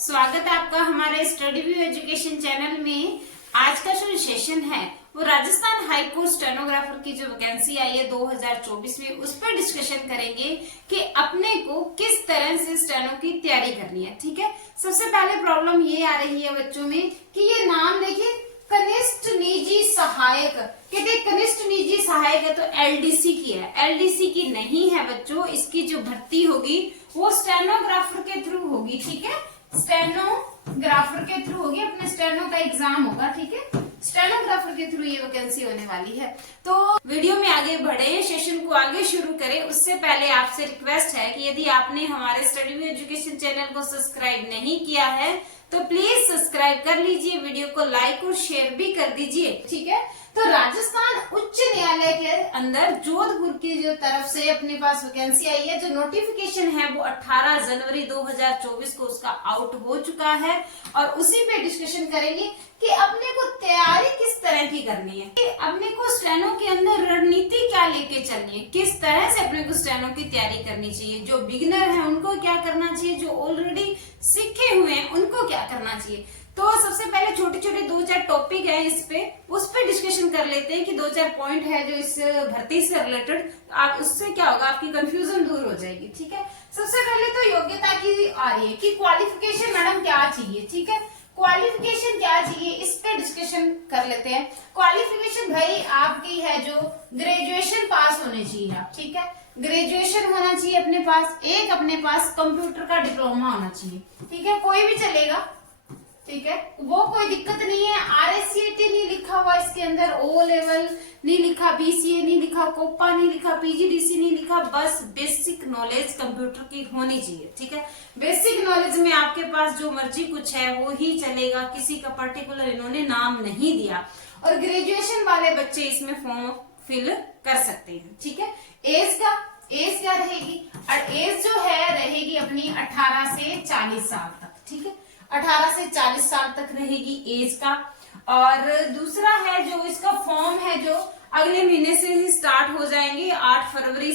स्वागत है आपका हमारे स्टडी व्यू एजुकेशन चैनल में। आज का जो सेशन है वो राजस्थान हाई कोर्ट स्टेनोग्राफर की जो वैकेंसी आई है 2024 में उस पर डिस्कशन करेंगे कि अपने को किस तरह से स्टेनो की तैयारी करनी है। ठीक है, सबसे पहले प्रॉब्लम ये आ रही है बच्चों में कि ये नाम देखिए कनिष्ठ निजी सहायक, कहते कनिष्ठ निजी सहायक है तो एलडीसी की है, एलडीसी की नहीं है बच्चों। इसकी जो भर्ती होगी वो स्टेनोग्राफर के थ्रू होगी। ठीक है, स्टेनोग्राफर के थ्रू होगी, अपने स्टेनो का एग्जाम होगा। ठीक है, स्टेनोग्राफर के थ्रू ये वैकेंसी होने वाली है। तो वीडियो में आगे बढ़े, सेशन को आगे शुरू करें उससे पहले आपसे रिक्वेस्ट है कि यदि आपने हमारे स्टडी व्यू एजुकेशन चैनल को सब्सक्राइब नहीं किया है तो प्लीज सब्सक्राइब कर लीजिए, वीडियो को लाइक और शेयर भी कर दीजिए। ठीक है, तो राजस्थान उच्च न्यायालय के अंदर जोधपुर की जो तरफ से अपने पास वैकेंसी आई है, जो नोटिफिकेशन है वो 18 जनवरी 2024 को उसका आउट हो चुका है और उसी पे डिस्कशन करेंगे कि अपने को तैयारी किस तरह की करनी है, कि अपने को स्टेनो के अंदर रणनीति क्या लेके चलनी है, किस तरह से अपने को स्टेनो की तैयारी करनी चाहिए। जो बिगिनर है उनको क्या करना चाहिए, जो ऑलरेडी सीखे हुए हैं उनको क्या करना चाहिए। तो सबसे पहले छोटे छोटे 2-4 टॉपिक है इस पे, उस पे डिस्कशन कर लेते हैं कि 2-4 पॉइंट है जो इस भर्ती से रिलेटेड, आप उससे क्या होगा आपकी कंफ्यूजन दूर हो जाएगी। ठीक है, सबसे पहले तो योग्यता की आ रही है कि क्वालिफिकेशन मैडम क्या चाहिए। ठीक है, क्वालिफिकेशन क्या चाहिए इस पे डिस्कशन कर लेते हैं। क्वालिफिकेशन भाई आपकी है जो ग्रेजुएशन पास होने चाहिए आप। ठीक है, ग्रेजुएशन होना चाहिए अपने पास, एक अपने पास कंप्यूटर का डिप्लोमा होना चाहिए। ठीक है, कोई भी चलेगा। ठीक है, वो कोई दिक्कत नहीं है। RSCET नहीं लिखा हुआ इसके अंदर, O लेवल नहीं लिखा, BCA नहीं लिखा, कोपा नहीं लिखा, PGDC नहीं लिखा, बस बेसिक नॉलेज कंप्यूटर की होनी चाहिए। ठीक है, बेसिक नॉलेज में आपके पास जो मर्जी कुछ है वो ही चलेगा, किसी का पर्टिकुलर इन्होंने नाम नहीं दिया। और ग्रेजुएशन वाले बच्चे इसमें फॉर्म फिल कर सकते हैं। ठीक है, एज क्या रहेगी, और एज जो है रहेगी अपनी 18 से 40 साल तक। ठीक है, 18 से 40 साल तक रहेगी एज का। और दूसरा है जो इसका फॉर्म है जो अगले महीने से ही स्टार्ट हो जाएंगे, 8 फरवरी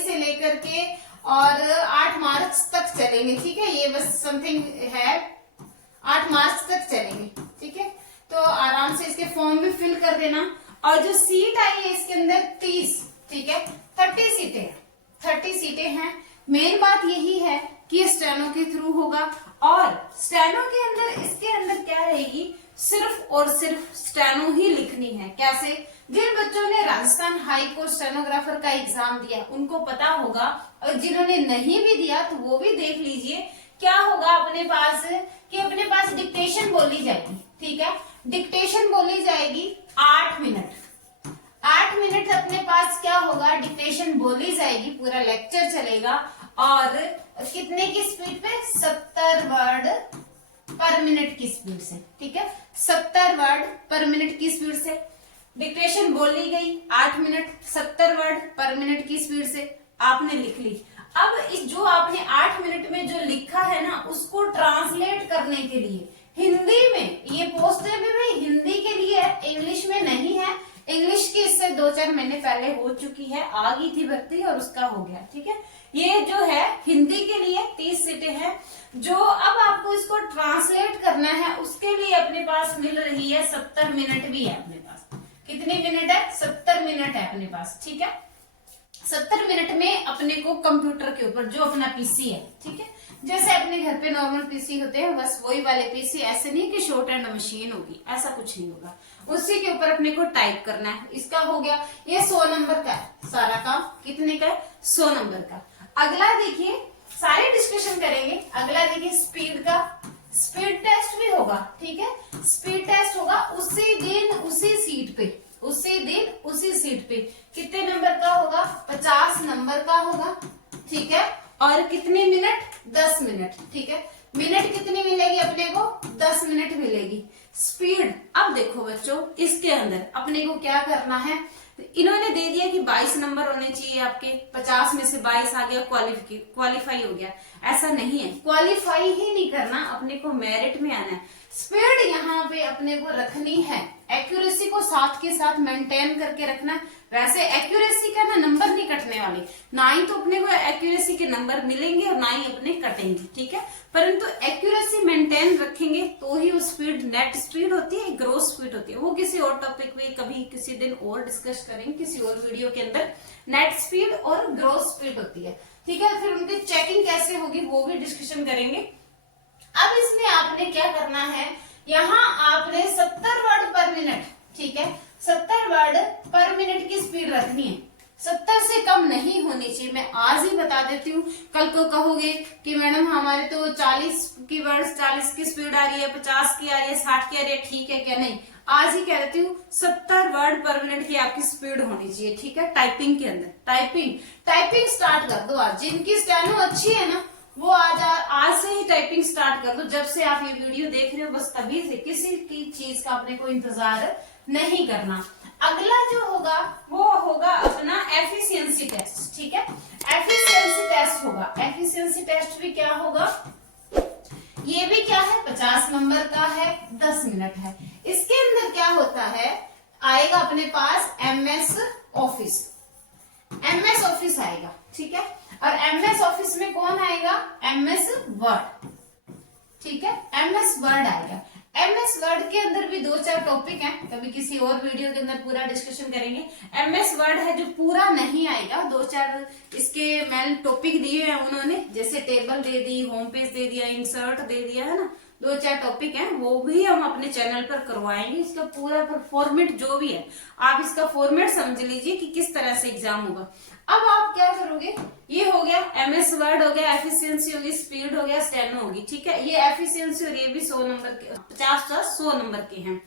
से लेकर के और 8 मार्च तक चलेंगे। ठीक है, ये बस समथिंग है, 8 मार्च तक चलेंगे। ठीक है, तो आराम से इसके फॉर्म भी फिल कर देना। और जो सीट आई है इसके अंदर 30, ठीक है 30 सीटें हैं। मेन बात यही है कि स्टेनो के थ्रू होगा और स्टेनो के अंदर इसके अंदर क्या रहेगी, सिर्फ और सिर्फ स्टेनो ही लिखनी है। कैसे, जिन बच्चों ने राजस्थान हाई कोर्ट स्टेनोग्राफर का एग्जाम दिया उनको पता होगा, और जिन्होंने नहीं भी दिया तो वो भी देख लीजिए क्या होगा अपने पास, कि अपने पास डिक्टेशन बोली जाएगी। ठीक है, डिक्टेशन बोली जाएगी 8 मिनट अपने पास क्या होगा, डिक्टेशन बोली जाएगी, पूरा लेक्चर चलेगा। और कितने की स्पीड पे, 70 वर्ड पर मिनट की स्पीड से। ठीक है, 70 वर्ड पर मिनट की स्पीड से डिक्टेशन बोली गई, 8 मिनट 70 वर्ड पर मिनट की स्पीड से आपने लिख ली। अब इस जो आपने 8 मिनट में जो लिखा है ना, उसको ट्रांसलेट करने के लिए हिंदी में, ये पोस्ट है भी हिंदी के लिए, इंग्लिश में नहीं है। इंग्लिश की इससे 2-4 महीने पहले हो चुकी है, आ गई थी भर्ती और उसका हो गया। ठीक है, ये जो है हिंदी के लिए 30 सीटें हैं, जो अब आपको इसको ट्रांसलेट करना है उसके लिए अपने पास मिल रही है 70 मिनट भी है अपने पास। कितने मिनट है, 70 मिनट है अपने पास। ठीक है, 70 मिनट में अपने को कंप्यूटर के ऊपर जो अपना पीसी है, ठीक है, जैसे अपने घर पे नॉर्मल पीसी होते हैं बस वही वाले पीसी, ऐसे नहीं कि शॉर्ट एंड मशीन होगी, ऐसा कुछ नहीं होगा, उसी के ऊपर अपने को टाइप करना है। इसका हो गया, ये 100 नंबर का है सारा काम। कितने का है, 100 नंबर का। अगला देखिए, सारे डिस्कशन करेंगे। अगला देखिए स्पीड का, स्पीड टेस्ट भी होगा। ठीक है, स्पीड टेस्ट होगा उसी दिन उसी सीट पे, उसी सीट पे। कितने नंबर का होगा, 50 नंबर का होगा। ठीक है, और कितने मिनट, 10 मिनट। ठीक है, मिनट कितनी मिलेगी अपने को, 10 मिनट मिलेगी स्पीड। अब देखो बच्चों, इसके अंदर अपने को क्या करना है, इन्होंने दे दिया कि 22 नंबर होने चाहिए आपके, 50 में से 22 आ गया, क्वालिफाई हो गया। ऐसा नहीं है, क्वालिफाई ही नहीं करना, अपने को मेरिट में आना है। स्पीड यहाँ पे अपने को रखनी है एक्यूरेसी को साथ के साथ मेंटेन करके रखना है। वैसे एक्यूरेसी का ना नंबर नहीं कटने वाले, ना ही तो अपने को एक्यूरेसी के नंबर मिलेंगे और ना ही अपने कटेंगे, ठीक है। परंतु एक्यूरेसी मेंटेन रखेंगे तो ही वो स्पीड नेट स्पीड होती है, ग्रोथ स्पीड होती है। वो किसी और टॉपिक पे कभी किसी दिन और डिस्कस करेंगे, किसी और वीडियो के अंदर नेट स्पीड और ग्रोथ स्पीड होती है, ठीक है। फिर उनकी चेकिंग कैसे होगी वो भी डिस्कशन करेंगे। अब इसमें आपने क्या करना है, यहाँ आपने 70 वर्ड पर मिनट, ठीक है, 70 वर्ड पर मिनट की स्पीड रखनी है, 70 से कम नहीं होनी चाहिए। मैं आज ही बता देती हूँ, कल को कहोगे कि मैडम हमारे तो 40 की वर्ड 40 की स्पीड आ रही है, 50 की आ रही है, 60 की आ रही है, ठीक है क्या? नहीं, आज ही कह देती हूँ 70 वर्ड पर मिनट की आपकी स्पीड होनी चाहिए, ठीक है। टाइपिंग के अंदर टाइपिंग स्टार्ट कर दो आज। जिनकी स्टेनो अच्छी है ना वो आज से ही टाइपिंग स्टार्ट कर दो। जब से आप ये वीडियो देख रहे हो बस तभी से, किसी की चीज का अपने को इंतजार नहीं करना। अगला जो होगा वो होगा अपना एफिशिएंसी टेस्ट, ठीक है। एफिशिएंसी टेस्ट होगा। एफिशिएंसी टेस्ट भी क्या होगा, ये भी क्या है, 50 नंबर का है, 10 मिनट है। इसके अंदर क्या होता है, आएगा अपने पास एमएस ऑफिस आएगा, ठीक है। और एमएस ऑफिस में कौन आएगा, एमएस वर्ड, ठीक है, एमएस वर्ड आएगा। एमएस वर्ड के अंदर भी 2-4 टॉपिक हैं, कभी किसी और वीडियो के अंदर पूरा डिस्कशन करेंगे। एमएस वर्ड है जो पूरा नहीं आएगा, 2-4 इसके मैंने टॉपिक दिए हैं उन्होंने, जैसे टेबल दे दी, होम पेज दे दिया, इंसर्ट दे दिया है ना, 2-4 टॉपिक हैं, वो भी हम अपने चैनल पर करवाएंगे। इसका पूरा फॉर्मेट जो भी है आप इसका फॉर्मेट समझ लीजिए कि किस तरह से एग्जाम होगा। अब आप क्या करोगे, ये हो गया एमएस वर्ड हो गया, एफिशिएंसी होगी, स्पीड हो गया, स्टेनो होगी, ठीक है। ये एफिशिएंसी और ये भी 100 नंबर के, 50-100 नंबर के हैं।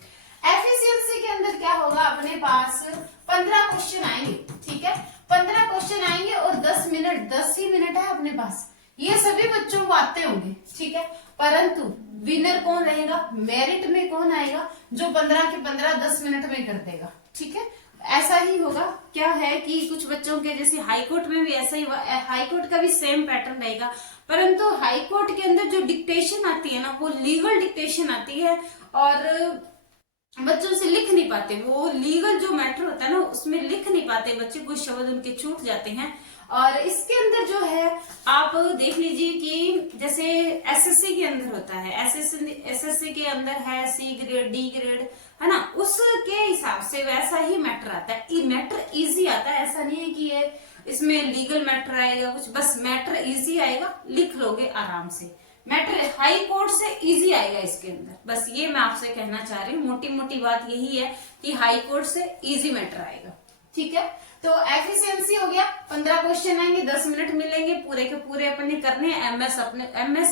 एफिशिएंसी के अंदर क्या होगा, अपने पास 15 क्वेश्चन आएंगे, ठीक है, 15 क्वेश्चन आएंगे और 10 मिनट, 10 ही मिनट है अपने पास। ये सभी बच्चों को आते होंगे, ठीक है। परंतु विनर कौन रहेगा, मेरिट में कौन आएगा, जो 15 के 15 10 मिनट में कर देगा, ठीक है। ऐसा ही होगा। क्या है कि कुछ बच्चों के जैसे हाईकोर्ट में भी ऐसा ही, हाईकोर्ट का भी सेम पैटर्न रहेगा, परंतु हाईकोर्ट के अंदर जो डिक्टेशन आती है ना वो लीगल डिक्टेशन आती है और बच्चों से लिख नहीं पाते। वो लीगल जो मैटर होता है ना उसमें लिख नहीं पाते बच्चे, कुछ शब्द उनके छूट जाते हैं। और इसके अंदर जो है आप देख लीजिए कि जैसे एसएससी के अंदर होता है, एसएससी के अंदर है सी ग्रेड, डी ग्रेड, है ना, उसके हिसाब से वैसा ही मैटर आता है। ये मैटर इजी आता है, ऐसा नहीं है कि ये इसमें लीगल मैटर आएगा कुछ, बस मैटर इजी आएगा, लिख लोगे आराम से। मैटर हाई कोर्ट से इजी आएगा इसके अंदर, बस ये मैं आपसे कहना चाह रही हूँ। मोटी मोटी बात यही है कि हाई कोर्ट से इजी मैटर आएगा, ठीक है। तो एफिशिएंसी हो गया, 15 क्वेश्चन आएंगे, 10 मिनट मिलेंगे, पूरे के पूरे अपने करने। एमएस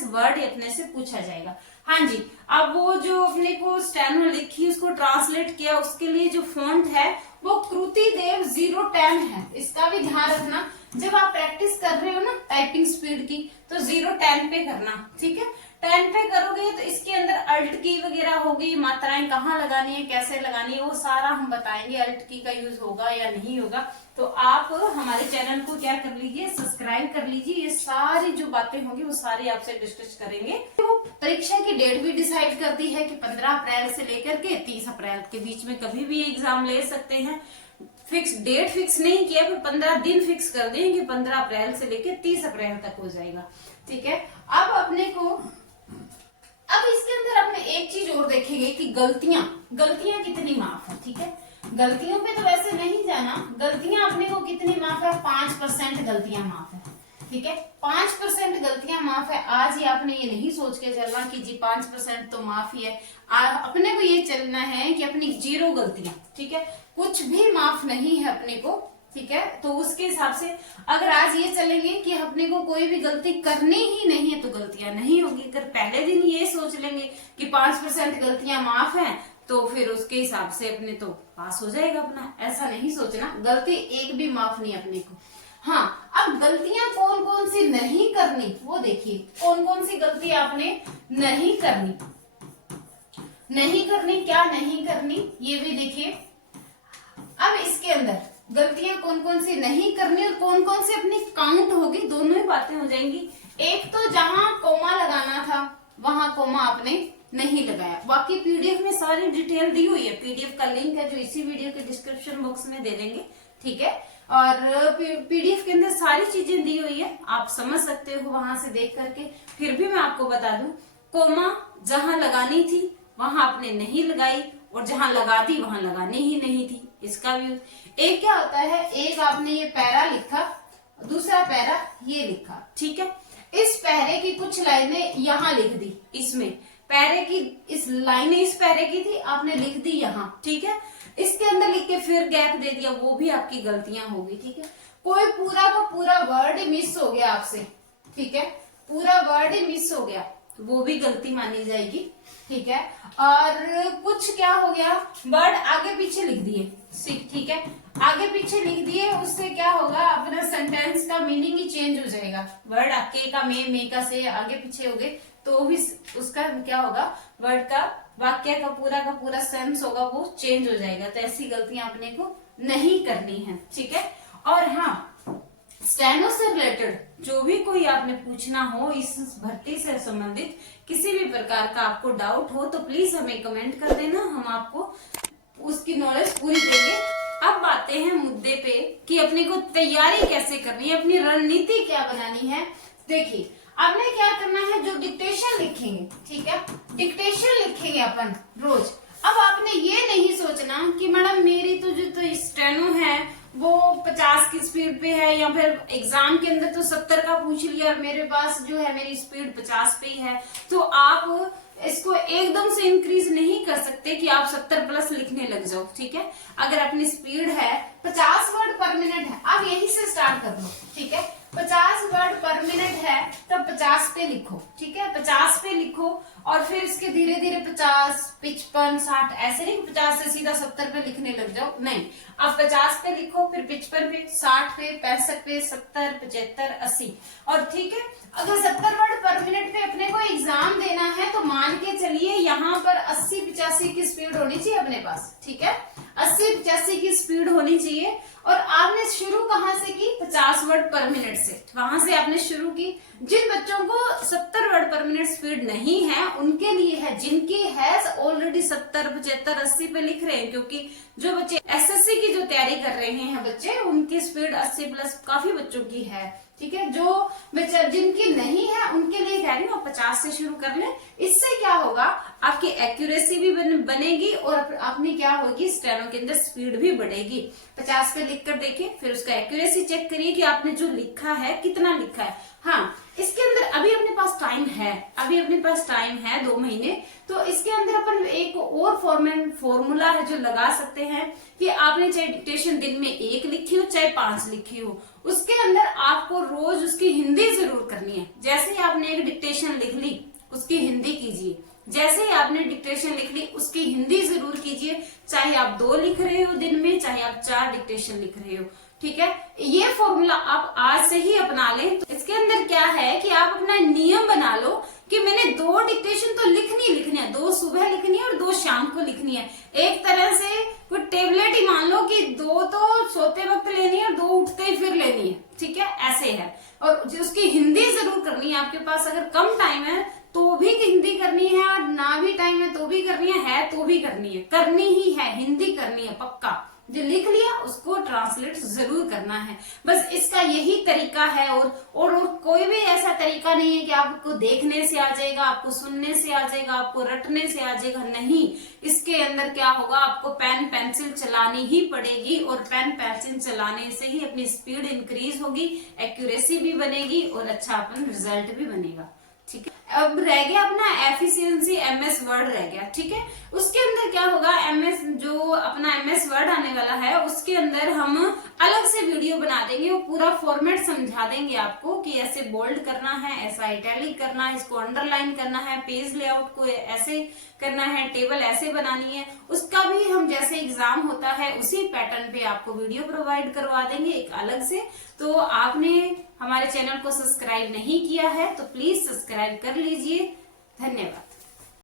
वर्ड अपने से पूछा जाएगा। हाँ जी, अब वो जो अपने को स्टेनो लिखी उसको ट्रांसलेट किया, उसके लिए जो फॉन्ट है वो कृतिदेव 010 है। इसका भी ध्यान रखना, जब आप प्रैक्टिस कर रहे हो ना टाइपिंग स्पीड की तो 010 पे करना, ठीक है। 10 पे करोगे तो इसके अंदर अल्ट की वगैरह होगी, मात्राएं कहाँ लगानी है, कैसे लगानी है, वो सारा हम बताएंगे। अल्ट की का यूज होगा या नहीं होगा, तो आप हमारे चैनल को क्या कर लीजिए, सब्सक्राइब कर लीजिए। ये सारी जो बातें होंगी वो सारी आपसे डिस्कस करेंगे। वो परीक्षा की डेट भी डिसाइड करती है कि 15 अप्रैल से लेकर के 30 अप्रैल के बीच में कभी भी एग्जाम ले सकते हैं। फिक्स डेट फिक्स नहीं किया, फिर 15 दिन फिक्स कर दें कि 15 अप्रैल से लेकर 30 अप्रैल तक हो जाएगा, ठीक है। अब अपने को इसके अंदर अपने एक चीज और देखेंगे कि गलतियां कितनी माफ है, ठीक है। गलतियों पे तो वैसे नहीं जाना, गलतियां अपने को कितनी माफ है, 5% गलतियां माफ है, ठीक है। 5% गलतियां माफ है। आज ही आपने ये नहीं सोच के चलना कि जी 5% तो माफ ही है, अपने को ये चलना है कि अपनी 0 गलतियां, ठीक है, कुछ भी माफ नहीं है अपने को, ठीक है। तो उसके हिसाब से अगर आज ये चलेंगे कि अपने को कोई भी गलती करनी ही नहीं है तो गलतियां नहीं होगी। अगर पहले दिन ये सोच लेंगे कि 5% गलतियां माफ हैं तो फिर उसके हिसाब से अपने तो पास हो जाएगा अपना, ऐसा नहीं सोचना। गलती एक भी माफ नहीं अपने को। हाँ, अब गलतियां कौन कौन सी नहीं करनी वो देखिए, कौन कौन सी गलती आपने नहीं करनी, क्या नहीं करनी ये भी देखिए। अब इसके अंदर गलतियां कौन कौन सी नहीं करनी और कौन कौन सी अपनी काउंट होगी, दोनों ही बातें हो जाएंगी। एक तो जहां कोमा लगाना था वहां कोमा आपने नहीं लगाया। बाकी पीडीएफ में सारी डिटेल दी हुई है, पीडीएफ का लिंक है जो इसी वीडियो के डिस्क्रिप्शन बॉक्स में दे देंगे, ठीक है। और पीडीएफ के अंदर सारी चीजें दी हुई है, आप समझ सकते हो वहां से देख करके। फिर भी मैं आपको बता दूं, कोमा जहां लगानी थी वहां आपने नहीं लगाई, और जहां लगा दी वहां लगानी ही नहीं थी। इसका भी एक क्या होता है, एक आपने ये पैरा लिखा, दूसरा पैरा ये लिखा, ठीक है। इस पैरे की कुछ लाइनें यहाँ लिख दी, इसमें पैरे की इस लाइनें इस पैरे की थी, आपने लिख दी यहाँ, ठीक है। इसके अंदर लिख के फिर गैप दे दिया, वो भी आपकी गलतियां होगी, ठीक है। कोई पूरा का पूरा वर्ड मिस हो गया आपसे, ठीक है, पूरा वर्ड ही मिस हो गया, वो भी गलती मानी जाएगी, ठीक है। और कुछ क्या हो गया, वर्ड आगे पीछे लिख दिए, ठीक है, आगे पीछे लिख दिए, उससे क्या होगा, अपना सेंटेंस का मीनिंग ही चेंज हो जाएगा। वर्ड के का मे का से आगे पीछे हो गए तो भी उसका क्या होगा, वर्ड का वाक्य का पूरा सेंस होगा, वो चेंज हो जाएगा। तो ऐसी गलतियां अपने को नहीं करनी है, ठीक है। और हाँ, स्टेनो से रिलेटेड जो भी कोई आपने पूछना हो, इस भर्ती से संबंधित किसी भी प्रकार का आपको डाउट हो, तो प्लीज हमें कमेंट कर देना, हम आपको उसकी नॉलेज पूरी देंगे। अब आते हैं मुद्दे पे कि अपने को तैयारी कैसे करनी है, अपनी रणनीति क्या बनानी है। देखिए, आपने क्या करना है, जो डिक्टेशन लिखेंगे, ठीक है, डिक्टेशन लिखेंगे अपन रोज। अब आपने ये नहीं सोचना कि मैडम मेरी तो जो स्टेनो है वो 50 की स्पीड पे है, या फिर एग्जाम के अंदर तो 70 का पूछ लिया और मेरे पास जो है मेरी स्पीड 50 पे ही है। तो आप इसको एकदम से इंक्रीज नहीं कर सकते कि आप 70 प्लस लिखने लग जाओ, ठीक है। अगर अपनी स्पीड है 50 वर्ड पर मिनट है, आप यही से स्टार्ट कर लो, ठीक है। 50 वर्ड पर मिनट है तब 50 पे लिखो, ठीक है, 50 पे लिखो। और फिर इसके धीरे धीरे 50, 55, 60, ऐसे नहीं 50 से सीधा 70 पे लिखने लग जाओ, नहीं। आप 50 पे लिखो, फिर 55 पे, 60 पे, 65 पे, 70, 75, 80। और ठीक है, अगर 70 वर्ड पर मिनट पे अपने को एग्जाम देना है तो मान के चलिए यहाँ पर 80-85 की स्पीड होनी चाहिए अपने पास, ठीक है, 80-85 की स्पीड होनी चाहिए। और आपने शुरू कहाँ से की, 50 वर्ड पर मिनट से, वहां से आपने शुरू की। जिन बच्चों को 70 वर्ड पर मिनट स्पीड नहीं है उनके लिए है, जिनकी है ऑलरेडी 70, 75, 80 पे लिख रहे हैं, क्योंकि जो बच्चे एसएससी की जो तैयारी कर रहे हैं बच्चे, उनकी स्पीड 80 प्लस काफी बच्चों की है, ठीक है। जो बच्चा जिनकी नहीं है उनके लिए कह रही हूँ 50 से शुरू कर ले। इससे क्या होगा, आपकी एक्यूरेसी भी बनेगी और अपनी क्या होगी, स्टेनो के अंदर स्पीड भी बढ़ेगी। 50 पे लिख कर देखिए, फिर उसका एक्यूरेसी चेक करिए कि आपने जो लिखा है कितना लिखा है। हाँ, इसके अंदर अभी अपने पास टाइम है, अभी अपने पास टाइम है 2 महीने, तो इसके अंदर अपन एक और फॉर्मूला है जो लगा सकते हैं कि आपने चाहे डिक्टेशन दिन में 1 लिखी हो चाहे 5 लिखी हो, उसके अंदर आपको रोज उसकी हिंदी जरूर करनी है। जैसे ही आपने एक डिक्टेशन लिख ली उसकी हिंदी कीजिए, जैसे ही आपने डिक्टेशन लिख ली उसकी हिंदी जरूर कीजिए, चाहे आप 2 लिख रहे हो दिन में, चाहे आप 4 डिक्टेशन लिख रहे हो, ठीक है। ये फॉर्मूला आप आज से ही अपना लें। तो इसके अंदर क्या है कि आप अपना नियम बना लो कि मैंने 2 डिक्टेशन तो लिखनी है, 2 सुबह लिखनी है और 2 शाम को लिखनी है। एक तरह से कोई टेबलेट ही मान लो कि 2 तो सोते वक्त लेनी है और 2 उठते ही फिर लेनी है, ठीक है, ऐसे है। और उसकी हिंदी जरूर करनी है। आपके पास अगर कम टाइम है तो भी हिंदी करनी है, और ना भी टाइम है तो भी करनी है तो भी करनी है, करनी ही है, हिंदी करनी है पक्का। जो लिख लिया उसको ट्रांसलेट जरूर करना है, बस इसका यही तरीका है। और कोई भी ऐसा तरीका नहीं है कि आपको देखने से आ जाएगा, आपको सुनने से आ जाएगा, आपको रटने से आ जाएगा, नहीं। इसके अंदर क्या होगा, आपको पेन पेंसिल चलानी ही पड़ेगी, और पेन पेंसिल चलाने से ही अपनी स्पीड इंक्रीज होगी, एक्यूरेसी भी बनेगी और अच्छा अपन रिजल्ट भी बनेगा, ठीक है। अब रह गया अपना एफिशिएंसी एमएस वर्ड रह गया, ठीक है। उसके अंदर क्या होगा, एमएस जो अपना एमएस वर्ड आने वाला है उसके अंदर हम अलग से वीडियो बना देंगे, वो पूरा फॉर्मेट समझा देंगे आपको कि ऐसे बोल्ड करना है, ऐसा इटैलिक करना है, इसको अंडरलाइन करना है, पेज लेआउट को ऐसे करना है, टेबल ऐसे बनानी है। उसका भी हम जैसे एग्जाम होता है उसी पैटर्न पे आपको वीडियो प्रोवाइड करवा देंगे एक अलग से। तो आपने हमारे चैनल को सब्सक्राइब नहीं किया है तो प्लीज सब्सक्राइब कर लीजिए। धन्यवाद।